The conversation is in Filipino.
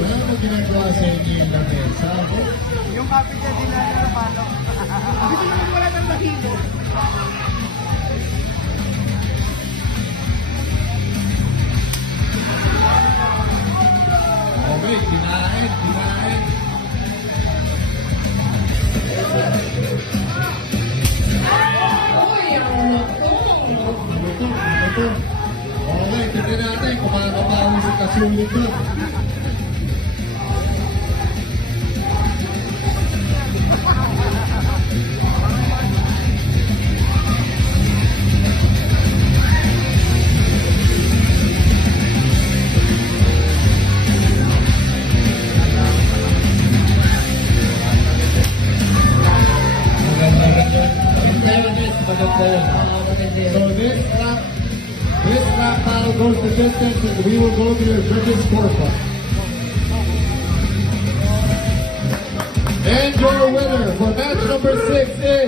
Ano ginagawa sa inyo yung lamesa? Yung kapit niya din na napalo. Gusto naman wala ng mahilo. Okay, kinain. Ito. Okay, tignan natin kung makakapawi si Kasulog doon. So this lap battle goes the distance, and we will go to the judges' scorecard. And your winner for match number 6 is